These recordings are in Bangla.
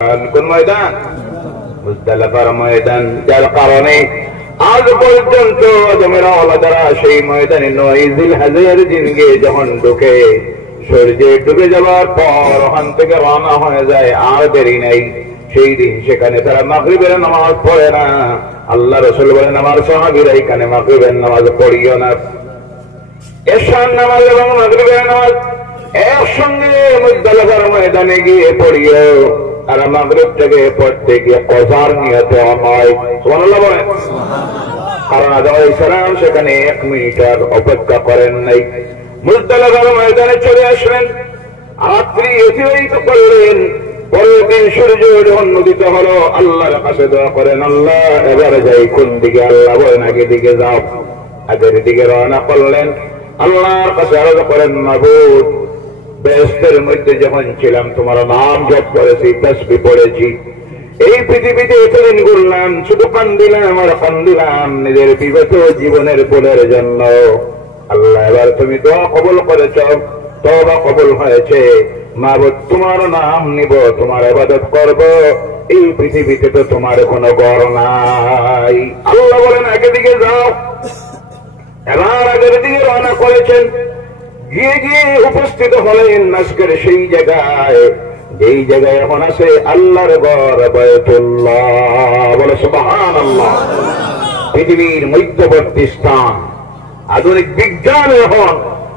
কোন ময়দান? মুজদালিফার ময়দান। যার কারণে আজ পর্যন্ত আদমেরা ওলাদারা সেই ময়দানে ৯ জিলহজের দিনকে যখন ঢুকে সূর্যে ডুবে যাওয়ার পর ওখান থেকে রওনা হয়ে যায়, আর দেরি নাই। সেই দিন সেখানে তারা মাগরিবের নামাজ পড়ে না। আল্লাহ রাসূল বলেন, আমার সাহাবীরা এখানে মাগরিবের নামাজ পড়িও না। এশার নামাজ এবং মাগরিবের নামাজ একসঙ্গে মুজদালিফার ময়দানে গিয়ে পড়িও। আর মাগরিব থেকে পড়তে গিয়ে কসার নিয়তে হয়, সুবহানাল্লাহ বলেন। কারণ আদম আলাইহিস সালাম সেখানে ১ মিনিট অপেক্ষা করেন নাই, মুজদালিফার ময়দানে চলে আসলেন, রাত্রি অতিবাহিত করলেন। পরের দিন সূর্য যখন উদিত হলো, আল্লাহর কাছে দোয়া করেন, আল্লাহ এবারে যাই কোন দিকে? আল্লাহ বলেন, আগের দিকে যাও। আগের দিকে রওনা করলেন, আল্লাহর কাছে আরজ করেন, মাবুদ বেহেশতের মধ্যে যখন ছিলাম তোমার নাম জপ করেছি, তাসবিহ পড়েছি, এই পৃথিবীতে এতদিন ঘুরলাম, শুধু কান্দিলাম আর কান্দিলাম নিজের বিগত জীবনের ভুলের জন্য। আল্লাহ এবার তুমি দোয়া কবুল করেছ, তওবা কবুল হয়েছে। মাবুদ তোমার নাম নিব, তোমার ইবাদত করব, এই পৃথিবীতে তো তোমার কোনো ঘর নাই। আল্লাহ বলেন, আগের দিকে যাও। এবার আগের দিকে রওনা করেছেন, গিয়ে গিয়ে উপস্থিত হলেন আজকের সেই জায়গায়, যেই জায়গায় এখন আছে আল্লাহর ঘর বাইতুল্লাহ। বলে সুবহানাল্লাহ। পৃথিবীর মধ্যবর্তী স্থান, আধুনিক বিজ্ঞান এখন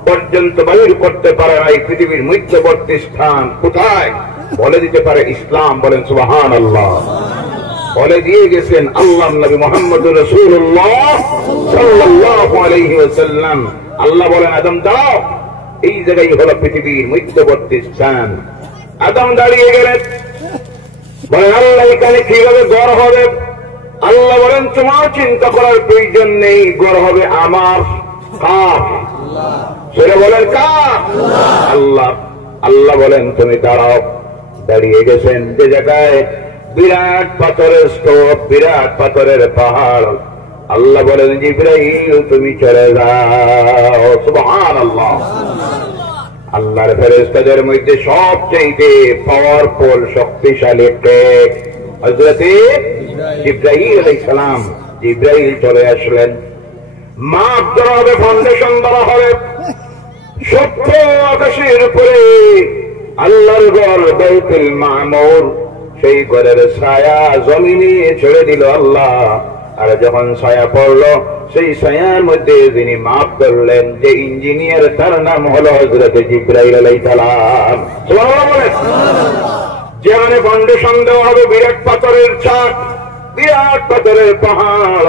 পর্যন্ত বাহির করতে পারে না এই পৃথিবীর মধ্যবর্তী স্থান কোথায়, বলে দিতে পারে ইসলাম। বলেন সুবহানাল্লাহ। বলে দিয়ে গেছেন আল্লাহর নবী মুহাম্মদুর রাসূলুল্লাহ সাল্লাল্লাহু আলাইহি ওয়াসাল্লাম। আল্লাহ বলেন, আদম দাও, এই জায়গায় হলো পৃথিবীর মধ্যবর্তী স্থান। আদম দাঁড়িয়ে গেলেন, বলেন আল্লাহ এখানে কিভাবে ঘর হবে? আল্লাহ বলেন, তোমার চিন্তা করার প্রয়োজন নেই, ঘর হবে আমার। কার? সেটা বলেন কার? আল্লাহ। আল্লাহ বলেন তুমি দাঁড়াও। দাঁড়িয়ে গেছেন যে জায়গায় বিরাট পাথরের স্তূপ, বিরাট পাথরের পাহাড়। আল্লাহ বলেন, জিবরাইল তুমি চলে যাও। সুবহানাল্লাহ। আল্লাহর ফেরেশতাদের মধ্যে সবচেয়ে পাওয়ারফুল শক্তিশালী কে? হযরত জিবরাইল আলাইহিস সালাম। জিবরাইল চলে আসলেন, মাপ ধরা হবে, ফাউন্ডেশন ধরা হবে, সত্য আকাশের উপরে আল্লাহর ঘর বাইতুল মামুর। সেই ঘরের ছায়া জমিনে ছেড়ে দিল আল্লাহ। আর যখন ছায়া পড়লো, সেই ছায়ার মধ্যে যিনি মাপ করলেন, যে ইঞ্জিনিয়ার, তার নাম হলো হযরত জিবরাইল আলাইহিস সালাম। সুবহানাল্লাহ বলেন। যেখানে ফাউন্ডেশন দেওয়া হবে বিরাট পাথরের ছাদ, বিরাট পাথরের পাহাড়।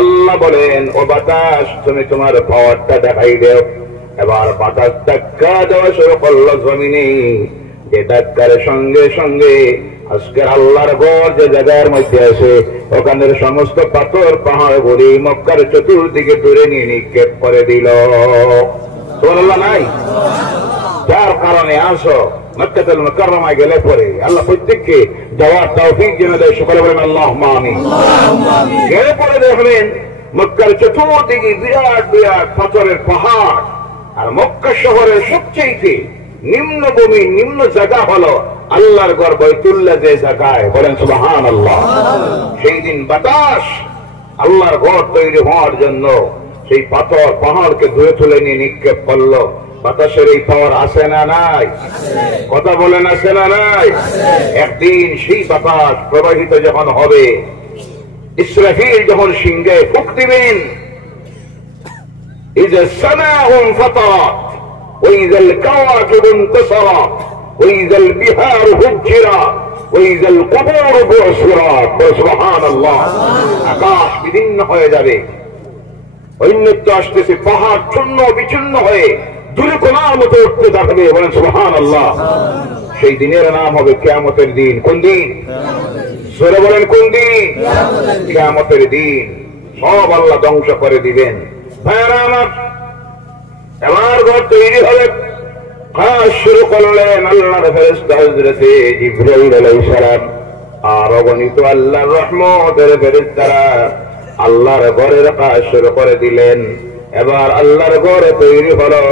আল্লাহ বলেন, ও বাতাস তুমি তোমার পাওয়ারটা দেখাই দেও। এবার বাতাস ধাক্কা দেওয়া শুরু করলো জমিনে। যে ধাক্কার সঙ্গে সঙ্গে আজকের আল্লাহর ঘর যে জায়গার মধ্যে আছে, ওখানের সমস্ত পাথর পাহাড় গুলি মক্কার চতুর্দিকে দূরে নিয়ে নিক্ষেপ করে দিল। সুবহানাল্লাহ নাই? যার কারণে আসো মক্কাতুল মুকাররমায় গেলে পরে আল্লাহ প্রত্যেককে যাওয়ার তৌফিক যেন দেয়। সকলে বলেন আল্লাহুম্মা আমিন। গেলে পরে দেখবেন মক্কার চতুর্দিকে বিরাট বিরাট পাথরের পাহাড়। আর মক্কা শহরের সবচেয়ে নিম্নভূমি, নিম্ন জায়গা হলো আল্লাহর ঘর বাইতুল্লাহ যে জায়গায়। বলেন সুবহানাল্লাহ। সেই দিন বাতাস আল্লাহর ঘর তৈরি হওয়ার জন্য সেই পাথর পাহাড়কে ধুয়ে তুলে নিয়ে নিক্ষেপ করলো। বাতাসের এই পাওয়ার আছে না নাই? কথা বলেন আছে না নাই? একদিন সেই বাতাস প্রবাহিত যখন হবে, ইসরাফিল যখন সিংহে ফুঁক দিবেন, ইযা সামাউন ফাতারাত وإذا الكواكب انتصرت وإذا البحار فجرت وإذا القبور بعثرت। سبحان الله। আকাশ বিদীর্ণ হয়ে যাবে, অন্যত্র আসতেছে, পাহাড় চূর্ণ বিচূর্ণ হয়ে দূরে কোনার মতো উঠতে থাকবে। বলেন সুবহানাল্লাহ। সেই দিনের নাম হবে কিয়ামতের দিন। কোন দিন? জোরে বলেন কোন দিন? কিয়ামতের দিন। সব আল্লাহ ধ্বংস করে দিবেন। ভাইরা আমার, এবার ঘর তৈরি হবে, কাজ শুরু করলেন আল্লাহর ফেরেশতা হযরত জিবরাইল আলাইহিস সালাম। আর অগণিত আল্লাহর রহমতের ফেরেশতারা আল্লাহর ঘরের কাজ শুরু করে দিলেন। এবার আল্লাহর ঘর তৈরি হলো।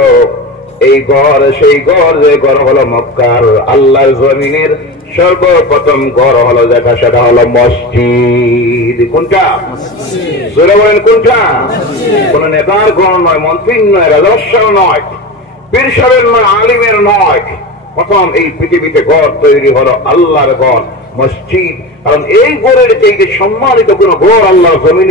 এই ঘর সেই ঘর, যে ঘর হলো মক্কার আল্লাহর জমিনের সর্বপ্রথম ঘর হলো যেটা, সেটা হলো মসজিদ। কোনটা? জোরে বলেন কোনটা? কোন নেতার ঘর নয়, মন্ত্রীর নয়, রাজস্ব নয়, পীর সাহেবের নয়, আলিমের নয়। প্রথম এই পৃথিবীতে ঘর তৈরি হলো আল্লাহর ঘর, মসজিদ। কারণ এই ঘরের চাইতে সম্মানিত কোন ঘর আল্লাহর জমিনে